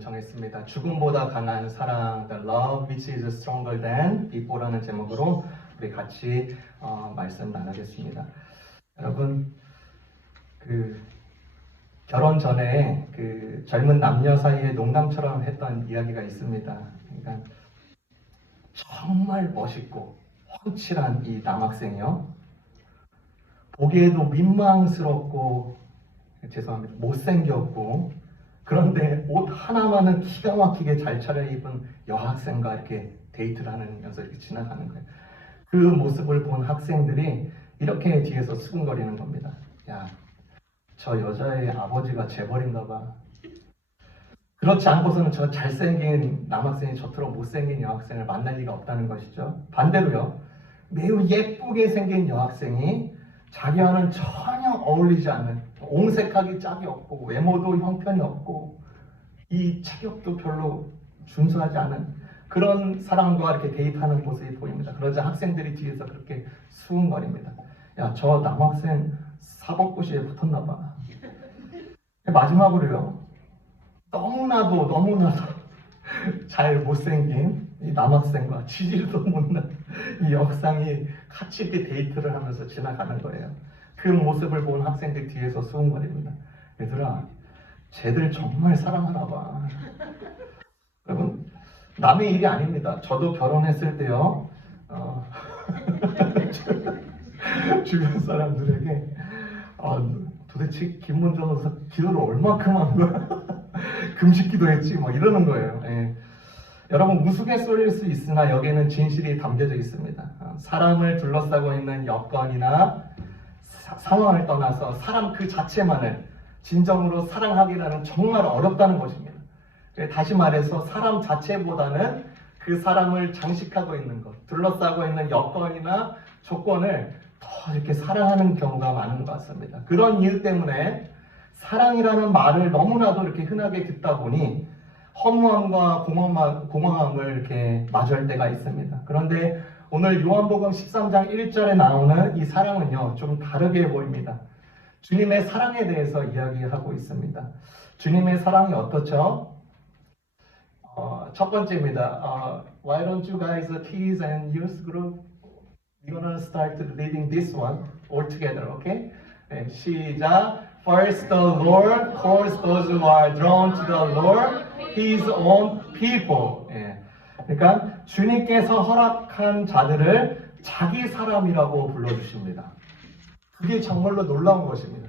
정했습니다. 죽음보다 강한 사랑, The Love Which is Stronger Than Before라는 제목으로 우리 같이 말씀 나누겠습니다. 여러분, 결혼 전에 젊은 남녀 사이에 농담처럼 했던 이야기가 있습니다. 그러니까 정말 멋있고 훤칠한 이 남학생이요, 보기에도 민망스럽고 죄송합니다, 못생겼고, 그런데 옷 하나만은 기가 막히게 잘 차려입은 여학생과 이렇게 데이트를 하면서 이렇게 지나가는 거예요. 그 모습을 본 학생들이 이렇게 뒤에서 수근거리는 겁니다. 야, 저 여자의 아버지가 재벌인가 봐. 그렇지 않고서는 저 잘생긴 남학생이 저토록 못생긴 여학생을 만날 리가 없다는 것이죠. 반대로요, 매우 예쁘게 생긴 여학생이 자기와는 전혀 어울리지 않는, 옹색하기 짝이 없고 외모도 형편이 없고 이 체격도 별로 준수하지 않은 그런 사람과 이렇게 데이트하는 모습이 보입니다. 그러자 학생들이 뒤에서 그렇게 수군거립니다. 야, 저 남학생 사법고시에 붙었나 봐. 마지막으로요, 너무나도 잘 못생긴 이 남학생과 지질도 못난 이 여학생이 같이 이렇게 데이트를 하면서 지나가는 거예요. 그 모습을 본 학생들 뒤에서 수군거립니다. 얘들아, 쟤들 정말 사랑하나 봐. 여러분, 남의 일이 아닙니다. 저도 결혼했을 때요, 주변 사람들에게 도대체 김문정 선수 기도를 얼마큼 한 거야? 금식 기도했지 뭐 이러는 거예요. 예. 여러분, 우스갯소리일 수 있으나 여기에는 진실이 담겨져 있습니다. 사람을 둘러싸고 있는 여건이나 상황을 떠나서 사람 그 자체만을 진정으로 사랑하기라는 정말 어렵다는 것입니다. 다시 말해서 사람 자체보다는 그 사람을 장식하고 있는 것, 둘러싸고 있는 여건이나 조건을 더 이렇게 사랑하는 경우가 많은 것 같습니다. 그런 이유 때문에 사랑이라는 말을 너무나도 이렇게 흔하게 듣다 보니 허무함과 공허함을 이렇게 마주할 때가 있습니다. 그런데 오늘 요한복음 13장 1절에 나오는 이 사랑은요, 좀 다르게 보입니다. 주님의 사랑에 대해서 이야기하고 있습니다. 주님의 사랑이 어떻죠? 첫 번째입니다. Why don't you guys tease and use group? We're gonna start reading this one all together, okay? 네, 시작. First, the Lord calls those who are drawn to the Lord, His own people. 예. 그러니까 주님께서 허락한 자들을 자기 사람이라고 불러주십니다. 그게 정말로 놀라운 것입니다.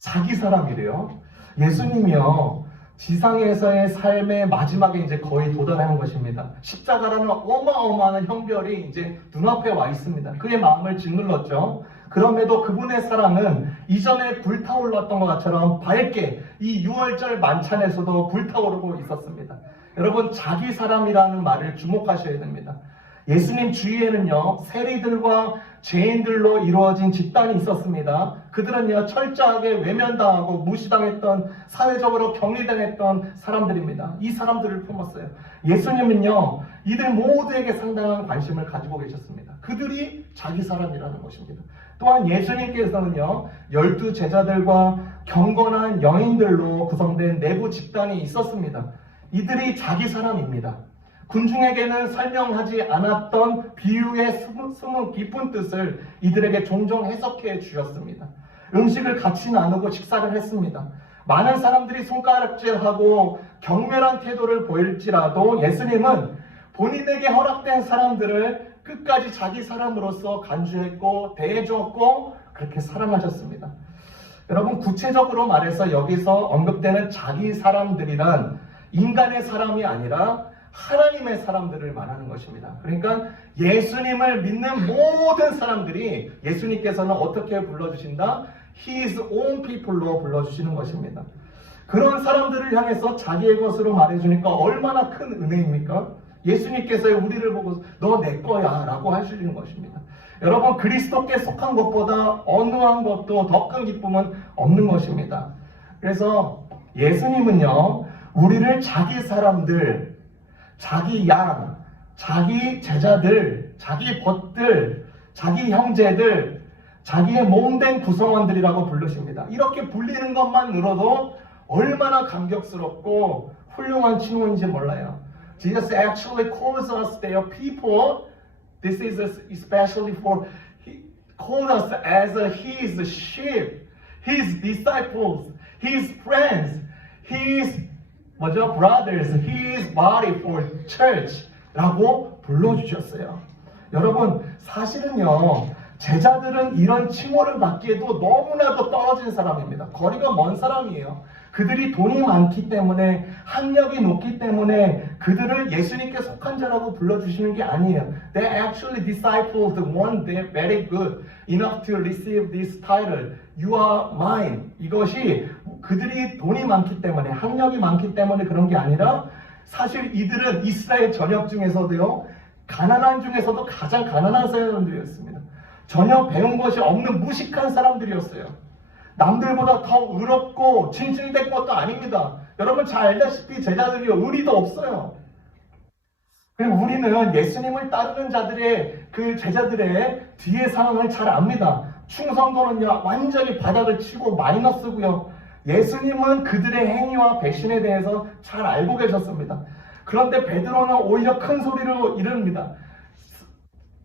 자기 사람이래요. 예수님이요, 지상에서의 삶의 마지막에 이제 거의 도달하는 것입니다. 십자가라는 어마어마한 형벌이 이제 눈앞에 와 있습니다. 그의 마음을 짓눌렀죠. 그럼에도 그분의 사랑은 이전에 불타올랐던 것처럼 밝게 이 6월절 만찬에서도 불타오르고 있었습니다. 여러분, 자기 사람이라는 말을 주목하셔야 됩니다. 예수님 주위에는요, 세리들과 죄인들로 이루어진 집단이 있었습니다. 그들은요, 철저하게 외면당하고 무시당했던, 사회적으로 격리당했던 사람들입니다. 이 사람들을 품었어요. 예수님은요, 이들 모두에게 상당한 관심을 가지고 계셨습니다. 그들이 자기 사람이라는 것입니다. 또한 예수님께서는요, 12 제자들과 경건한 여인들로 구성된 내부 집단이 있었습니다. 이들이 자기 사람입니다. 군중에게는 설명하지 않았던 비유의 숨은 깊은 뜻을 이들에게 종종 해석해 주셨습니다. 음식을 같이 나누고 식사를 했습니다. 많은 사람들이 손가락질하고 경멸한 태도를 보일지라도 예수님은 본인에게 허락된 사람들을 끝까지 자기 사람으로서 간주했고 대해주었고 그렇게 사랑하셨습니다. 여러분, 구체적으로 말해서 여기서 언급되는 자기 사람들이란 인간의 사람이 아니라 하나님의 사람들을 말하는 것입니다. 그러니까 예수님을 믿는 모든 사람들이 예수님께서는 어떻게 불러주신다? His own people로 불러주시는 것입니다. 그런 사람들을 향해서 자기의 것으로 말해주니까 얼마나 큰 은혜입니까? 예수님께서 우리를 보고 너 내 거야 라고 하시는 것입니다. 여러분, 그리스도께 속한 것보다 어느 한 것도 더 큰 기쁨은 없는 것입니다. 그래서 예수님은요, 우리를 자기 사람들, 자기 양, 자기 제자들, 자기 벗들, 자기 형제들, 자기의 몸된 구성원들이라고 부르십니다. 이렇게 불리는 것만으로도 얼마나 감격스럽고 훌륭한 칭호인지 몰라요. Jesus actually calls us their people. This is especially for he called us as his sheep, his disciples, his friends, his 뭐죠? brothers, his body for church라고 불러주셨어요. 여러분 사실은요 제자들은 이런 칭호를 받기에도 너무나도 떨어진 사람입니다. 거리가 먼 사람이에요. 그들이 돈이 많기 때문에 학력이 높기 때문에 그들을 예수님께 속한 자라고 불러주시는 게 아니에요. They actually disciples the one they very good enough to receive this title. You are mine. 이것이 그들이 돈이 많기 때문에 학력이 많기 때문에 그런 게 아니라 사실 이들은 이스라엘 전역 중에서도요 가난한 중에서도 가장 가난한 사람들이었습니다. 전혀 배운 것이 없는 무식한 사람들이었어요. 남들보다 더 의롭고 진실된 것도 아닙니다. 여러분 잘 알다시피 제자들이 의리도 없어요. 그리고 우리는 예수님을 따르는 자들의 그 제자들의 뒤의 상황을 잘 압니다. 충성도는요 완전히 바닥을 치고 마이너스고요. 예수님은 그들의 행위와 배신에 대해서 잘 알고 계셨습니다. 그런데 베드로는 오히려 큰 소리로 이릅니다.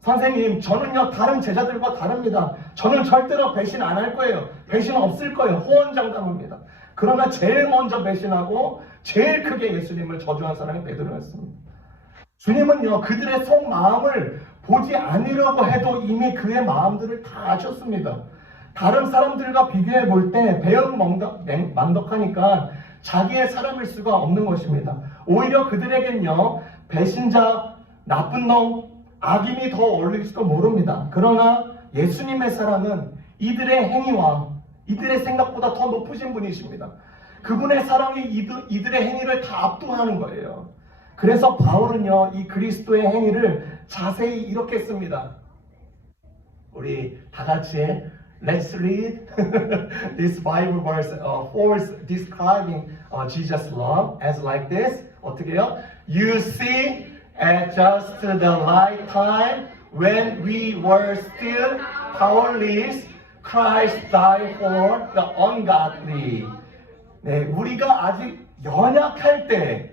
선생님, 저는요 다른 제자들과 다릅니다. 저는 절대로 배신 안 할 거예요. 배신 없을 거예요. 호언장담합니다. 그러나 제일 먼저 배신하고 제일 크게 예수님을 저주한 사람이 베드로였습니다. 주님은요 그들의 속마음을 보지 않으려고 해도 이미 그의 마음들을 다 아셨습니다. 다른 사람들과 비교해 볼 때 배은 망덕하니까 자기의 사람일 수가 없는 것입니다. 오히려 그들에겐요 배신자, 나쁜 놈, 악인이 더 어울릴지도 모릅니다. 그러나 예수님의 사랑은 이들의 행위와 이들의 생각보다 더 높으신 분이십니다. 그분의 사랑이 이들의 행위를 다 압도하는 거예요. 그래서 바울은요 이 그리스도의 행위를 자세히 이렇게 씁니다. 우리 다 같이 Let's read this Bible verse for describing Jesus' love as like this. 어떻게 해요? You see, at just the right time, when we were still powerless, Christ died for the ungodly. 네, 우리가 아직 연약할 때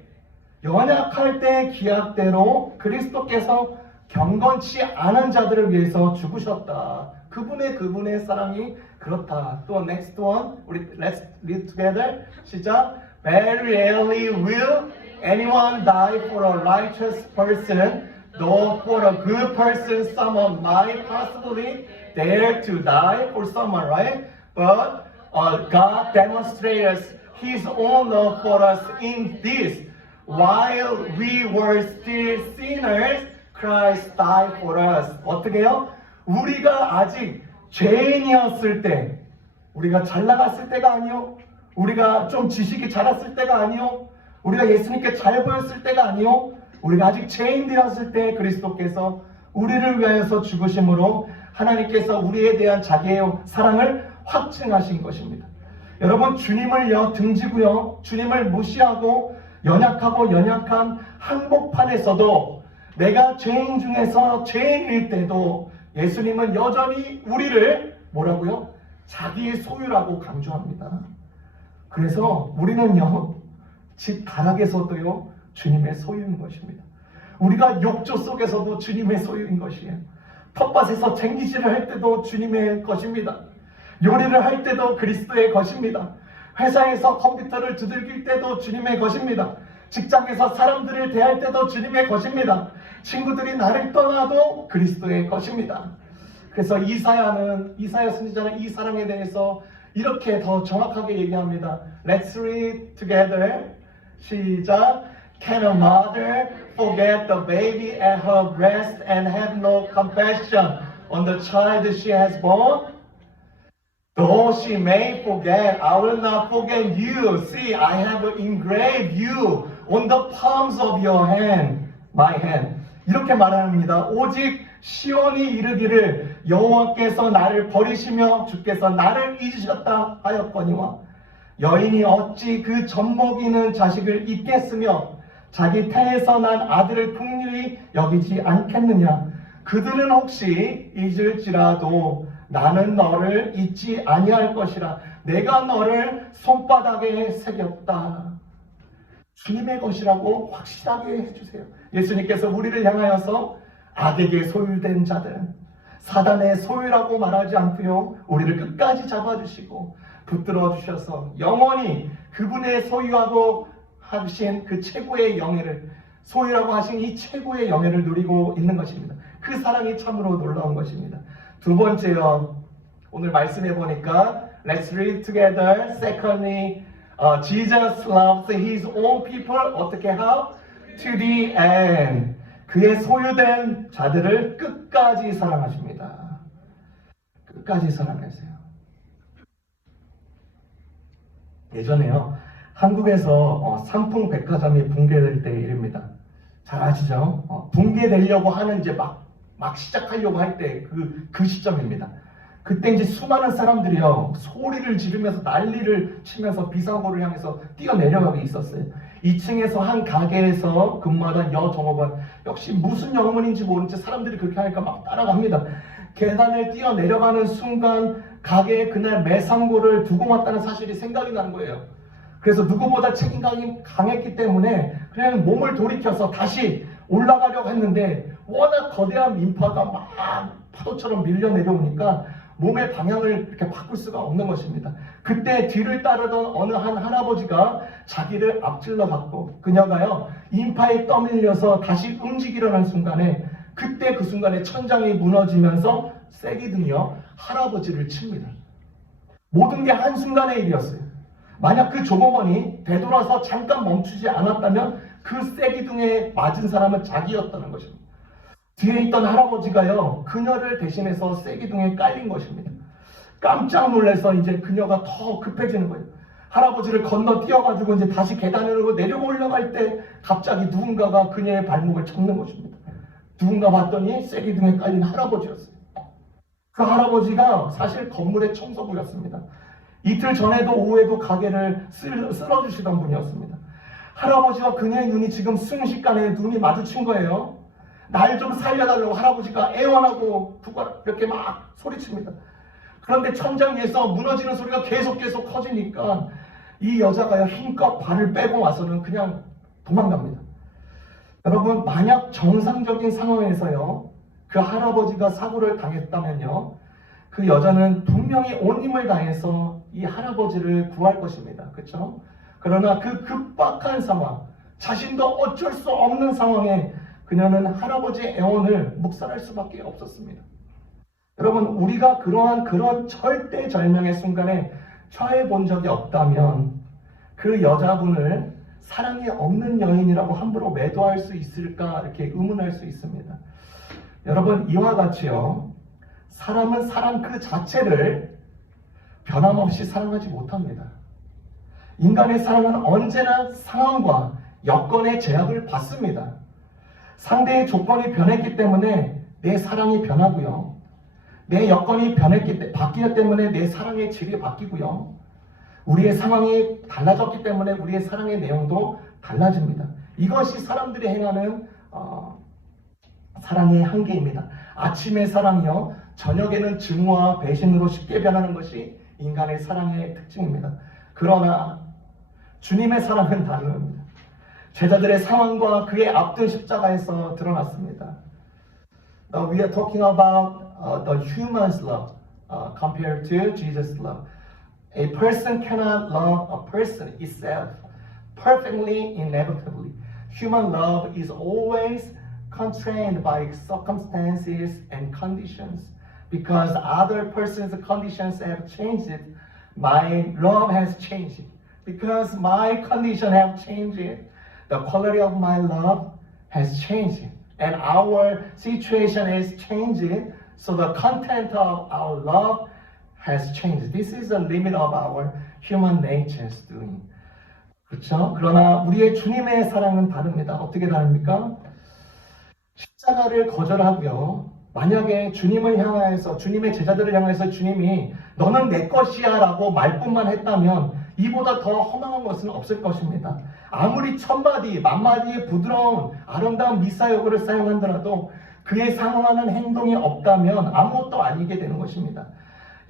기약대로 그리스도께서 경건치 않은 자들을 위해서 죽으셨다. 그분의 사랑이 그렇다. 또 next one, 우리 let's read together. 시작. Very rarely will anyone die for a righteous person, though for a good person someone might possibly dare to die for someone, right? But God demonstrates His own love for us in this. While we were still sinners, Christ died for us. 어떻게 해요? 우리가 아직 죄인이었을 때, 우리가 잘 나갔을 때가 아니요, 우리가 좀 지식이 자랐을 때가 아니요, 우리가 예수님께 잘 보였을 때가 아니요, 우리가 아직 죄인되었을 때 그리스도께서 우리를 위하여서 죽으심으로 하나님께서 우리에 대한 자기의 사랑을 확증하신 것입니다. 여러분 주님을요 등지고요, 주님을 무시하고 연약한 한복판에서도 내가 죄인 중에서 죄인일 때도 예수님은 여전히 우리를 뭐라고요? 자기의 소유라고 강조합니다. 그래서 우리는요 집 다락에서도요 주님의 소유인 것입니다. 우리가 욕조 속에서도 주님의 소유인 것이에요. 텃밭에서 쟁기질을 할 때도 주님의 것입니다. 요리를 할 때도 그리스도의 것입니다. 회사에서 컴퓨터를 두들길 때도 주님의 것입니다. 직장에서 사람들을 대할 때도 주님의 것입니다. 친구들이 나를 떠나도 그리스도의 것입니다. 그래서 이사야 선지자는 이 사랑에 대해서 이렇게 더 정확하게 얘기합니다. Let's read together. 시작. Can a mother forget the baby at her breast and have no compassion on the child she has born? Though she may forget, I will not forget you. See, I have engraved you on the palms of your hand, my hand. 이렇게 말합니다. 오직 시온이 이르기를 여호와께서 나를 버리시며 주께서 나를 잊으셨다 하였거니와 여인이 어찌 그 젖먹이는 자식을 잊겠으며 자기 태에서 난 아들을 긍휼히 여기지 않겠느냐. 그들은 혹시 잊을지라도 나는 너를 잊지 아니할 것이라. 내가 너를 손바닥에 새겼다. 주님의 것이라고 확실하게 해주세요. 예수님께서 우리를 향하여서 악에게 소유된 자들, 사단의 소유라고 말하지 않고요, 우리를 끝까지 잡아주시고 붙들어 주셔서 영원히 그분의 소유하고 하신 그 최고의 영예를, 소유라고 하신 이 최고의 영예를 누리고 있는 것입니다. 그 사랑이 참으로 놀라운 것입니다. 두 번째요, 오늘 말씀해 보니까 Let's read together. Secondly, Jesus loves his own people. 어떻게 how? To the end. 그의 소유된 자들을 끝까지 사랑하십니다. 끝까지 사랑하세요. 예전에요, 한국에서 삼풍 백화점이 붕괴될 때 일입니다. 잘 아시죠? 붕괴되려고 하는 이제 막 시작하려고 할 때 그 시점입니다. 그때 이제 수많은 사람들이요, 소리를 지르면서 난리를 치면서 비상구를 향해서 뛰어내려가고 있었어요. 2층에서 한 가게에서 근무하던 여종업원, 역시 무슨 영문인지 모르는 채 사람들이 그렇게 하니까 막 따라갑니다. 계단을 뛰어내려가는 순간 가게에 그날 매상고를 두고 왔다는 사실이 생각이 난 거예요. 그래서 누구보다 책임감이 강했기 때문에 그냥 몸을 돌이켜서 다시 올라가려고 했는데 워낙 거대한 민파가 막 파도처럼 밀려 내려오니까 몸의 방향을 이렇게 바꿀 수가 없는 것입니다. 그때 뒤를 따르던 어느 한 할아버지가 자기를 앞질러 갔고, 그녀가요 인파에 떠밀려서 다시 움직이려는 순간에, 그때 그 순간에 천장이 무너지면서 쐐기등이요 할아버지를 칩니다. 모든 게 한순간의 일이었어요. 만약 그 조공원이 되돌아서 잠깐 멈추지 않았다면 그 쐐기등에 맞은 사람은 자기였다는 것입니다. 뒤에 있던 할아버지가요, 그녀를 대신해서 쐐기등에 깔린 것입니다. 깜짝 놀라서 이제 그녀가 더 급해지는 거예요. 할아버지를 건너 뛰어가지고 이제 다시 계단으로 내려 올라갈 때 갑자기 누군가가 그녀의 발목을 잡는 것입니다. 누군가 봤더니 쐐기등에 깔린 할아버지였어요. 그 할아버지가 사실 건물의 청소부였습니다. 이틀 전에도 오후에도 가게를 쓸어주시던 분이었습니다. 할아버지와 그녀의 눈이 지금 순식간에 눈이 마주친 거예요. 날 좀 살려달라고 할아버지가 애원하고 이렇게 막 소리칩니다. 그런데 천장 위에서 무너지는 소리가 계속 커지니까 이 여자가 힘껏 발을 빼고 와서는 그냥 도망갑니다. 여러분, 만약 정상적인 상황에서요, 그 할아버지가 사고를 당했다면요, 그 여자는 분명히 온 힘을 다해서 이 할아버지를 구할 것입니다. 그렇죠? 그러나 그 급박한 상황, 자신도 어쩔 수 없는 상황에 그녀는 할아버지의 애원을 묵살할 수밖에 없었습니다. 여러분, 우리가 그런 절대절명의 순간에 처해 본 적이 없다면 그 여자분을 사랑이 없는 여인이라고 함부로 매도할 수 있을까, 이렇게 의문할 수 있습니다. 여러분, 이와 같이요, 사람은 사람 그 자체를 변함없이 사랑하지 못합니다. 인간의 사랑은 언제나 상황과 여건의 제약을 받습니다. 상대의 조건이 변했기 때문에 내 사랑이 변하고요, 내 여건이 바뀌기 때문에 내 사랑의 질이 바뀌고요, 우리의 상황이 달라졌기 때문에 우리의 사랑의 내용도 달라집니다. 이것이 사람들이 행하는 사랑의 한계입니다. 아침의 사랑이요, 저녁에는 증오와 배신으로 쉽게 변하는 것이 인간의 사랑의 특징입니다. 그러나 주님의 사랑은 다릅니다. 제자들의 상황과 그의 앞둔 십자가에서 드러났습니다. We are talking about the human's love compared to Jesus' love. A person cannot love a person itself perfectly, inevitably. Human love is always constrained by circumstances and conditions. Because other person's conditions have changed, my love has changed. Because my condition have changed, the quality of my love has changed. And our situation has changed, so the content of our love has changed. This is the limit of our human nature's doing. 그렇죠? 그러나 우리의 주님의 사랑은 다릅니다. 어떻게 다릅니까? 십자가를 거절하고요, 만약에 주님을 향하여서, 주님의 제자들을 향해서 주님이 너는 내 것이야 라고 말뿐만 했다면 이보다 더 허망한 것은 없을 것입니다. 아무리 천마디 만마디의 부드러운 아름다운 미사여구를 사용한더라도 그의 상응하는 행동이 없다면 아무것도 아니게 되는 것입니다.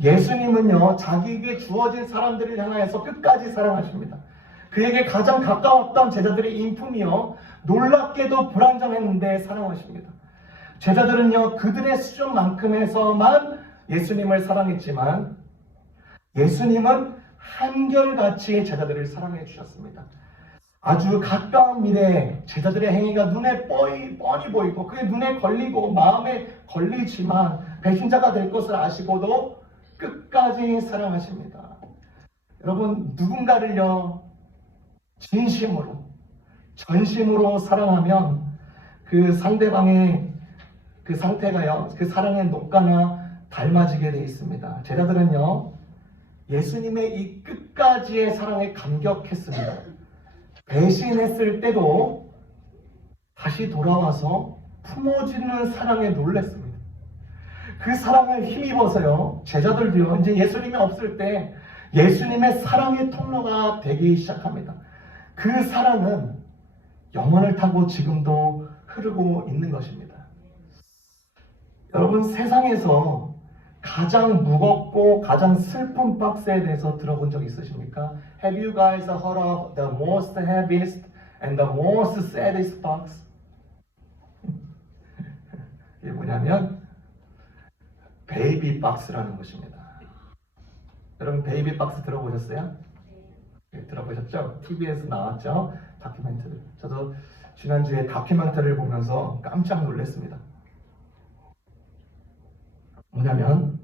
예수님은요, 자기에게 주어진 사람들을 향하여서 끝까지 사랑하십니다. 그에게 가장 가까웠던 제자들의 인품이요 놀랍게도 불완전했는데 사랑하십니다. 제자들은요 그들의 수준만큼 해서만 예수님을 사랑했지만 예수님은 한결같이 제자들을 사랑해 주셨습니다. 아주 가까운 미래에 제자들의 행위가 눈에 뻔히 보이고 그게 눈에 걸리고 마음에 걸리지만 배신자가 될 것을 아시고도 끝까지 사랑하십니다. 여러분 누군가를요 진심으로 전심으로 사랑하면 그 상대방의 그 상태가요 그 사랑의 녹가나 닮아지게 되어 있습니다. 제자들은요 예수님의 이 끝까지의 사랑에 감격했습니다. 배신했을 때도 다시 돌아와서 품어주는 사랑에 놀랐습니다. 그 사랑을 힘입어서요 제자들도요 이제 예수님이 없을 때 예수님의 사랑의 통로가 되기 시작합니다. 그 사랑은 영혼을 타고 지금도 흐르고 있는 것입니다. 여러분 세상에서 가장 무겁고 가장 슬픈 박스에 대해서 들어본 적 있으십니까? Have you guys heard of the most heaviest and the most saddest box? 이게 뭐냐면 베이비 박스라는 것입니다. 여러분 베이비 박스 들어보셨어요? 네, 들어보셨죠? TV에서 나왔죠? 다큐멘터리. 저도 지난주에 다큐멘터리를 보면서 깜짝 놀랐습니다. 뭐냐면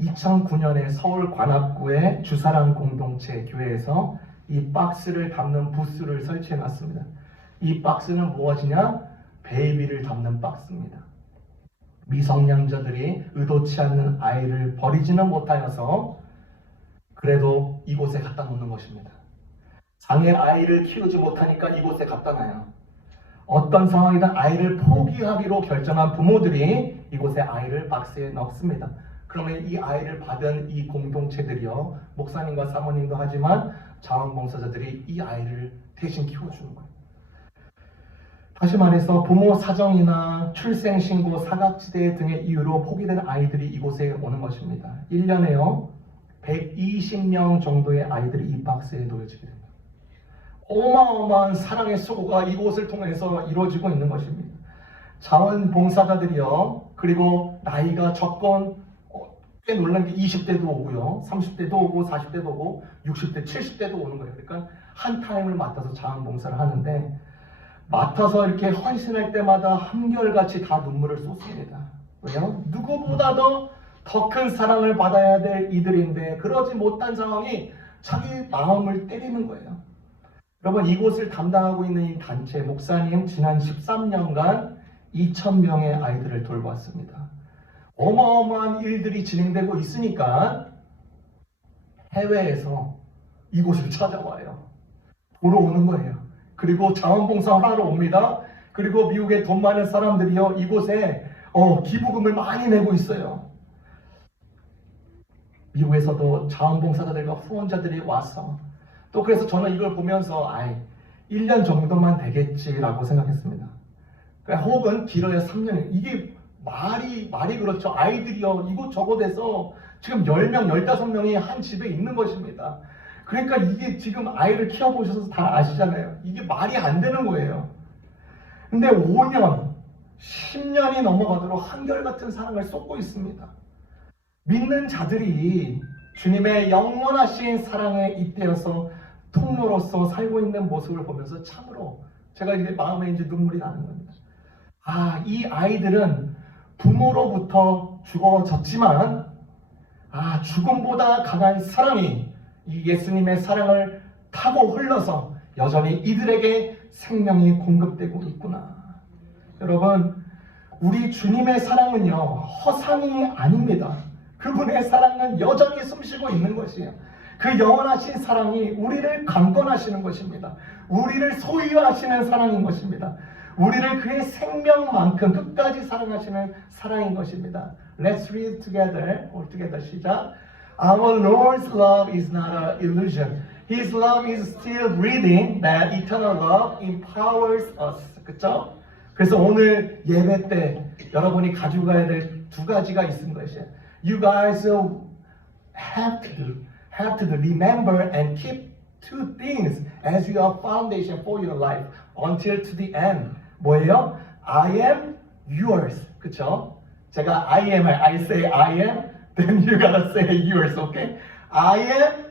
2009년에 서울 관악구의 주사랑 공동체 교회에서 이 박스를 담는 부스를 설치해 놨습니다. 이 박스는 무엇이냐? 베이비를 담는 박스입니다. 미성년자들이 의도치 않는 아이를 버리지는 못하여서 그래도 이곳에 갖다 놓는 것입니다. 장애 아이를 키우지 못하니까 이곳에 갖다 놔요. 어떤 상황이든 아이를 포기하기로 결정한 부모들이 이곳에 아이를 박스에 넣습니다. 그러면 이 아이를 받은 이 공동체들이요 목사님과 사모님도 하지만 자원봉사자들이 이 아이를 대신 키워주는 거예요. 다시 말해서 부모 사정이나 출생신고 사각지대 등의 이유로 포기된 아이들이 이곳에 오는 것입니다. 1년에요 120명 정도의 아이들이 이 박스에 놓여지게 됩니다. 어마어마한 사랑의 수고가 이곳을 통해서 이루어지고 있는 것입니다. 자원봉사자들이요 그리고 나이가 적건 꽤 놀란 게 20대도 오고요 30대도 오고 40대도 오고 60대 70대도 오는 거예요. 그러니까 한 타임을 맡아서 자원봉사를 하는데 맡아서 이렇게 헌신할 때마다 한결같이 다 눈물을 쏟습니다. 왜요? 누구보다도 더 큰 사랑을 받아야 될 이들인데 그러지 못한 상황이 자기 마음을 때리는 거예요. 여러분 이곳을 담당하고 있는 이 단체 목사님 지난 13년간 2,000명의 아이들을 돌보았습니다. 어마어마한 일들이 진행되고 있으니까 해외에서 이곳을 찾아와요. 보러 오는 거예요. 그리고 자원봉사를 하러 옵니다. 그리고 미국의 돈 많은 사람들이요 이곳에 기부금을 많이 내고 있어요. 미국에서도 자원봉사자들과 후원자들이 와서 또 그래서 저는 이걸 보면서 1년 정도만 되겠지라고 생각했습니다. 혹은 길어야 3년. 이게 말이 그렇죠. 아이들이요 이곳저곳에서 지금 10명, 15명이 한 집에 있는 것입니다. 그러니까 이게 지금 아이를 키워보셔서 다 아시잖아요. 이게 말이 안 되는 거예요. 근데 5년, 10년이 넘어가도록 한결같은 사랑을 쏟고 있습니다. 믿는 자들이 주님의 영원하신 사랑에 잇대어서 통로로서 살고 있는 모습을 보면서 참으로 제가 이제 마음에 이제 눈물이 나는 겁니다. 이 아이들은 부모로부터 죽어졌지만 죽음보다 강한 사랑이 이 예수님의 사랑을 타고 흘러서 여전히 이들에게 생명이 공급되고 있구나. 여러분 우리 주님의 사랑은요 허상이 아닙니다. 그분의 사랑은 여전히 숨쉬고 있는 것이에요. 그 영원하신 사랑이 우리를 강권하시는 것입니다. 우리를 소유하시는 사랑인 것입니다. 우리를 그의 생명만큼 끝까지 사랑하시는 사랑인 것입니다. Let's read together. All together. 시작. Our Lord's love is not an illusion. His love is still breathing. That eternal love empowers us. 그렇죠? 그래서 오늘 예배 때 여러분이 가지고 가야 될 두 가지가 있는 것이에요. You guys have to remember and keep two things as your foundation for your life until to the end. 뭐예요? I am yours. 그쵸? 제가 I am, I say I am, then you gotta say yours, okay? I am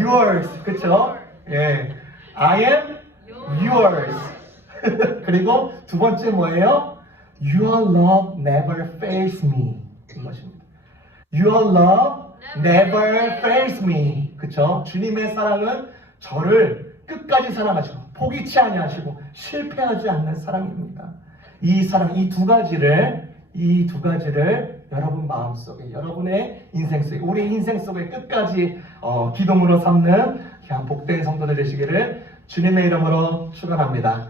yours. 그쵸? 예. I am yours. 그리고 두 번째 뭐예요? Your love never fails me. 이것입니다. Your love never fails me. 그쵸? 주님의 사랑은 저를 끝까지 사랑하시고 포기치 아니하시고 실패하지 않는 사랑입니다. 이 사랑, 이 두 가지를 여러분 마음속에, 여러분의 인생 속에, 우리 인생 속에 끝까지 기dom으로 삼는 복된 성도들 되시기를 주님의 이름으로 축원합니다.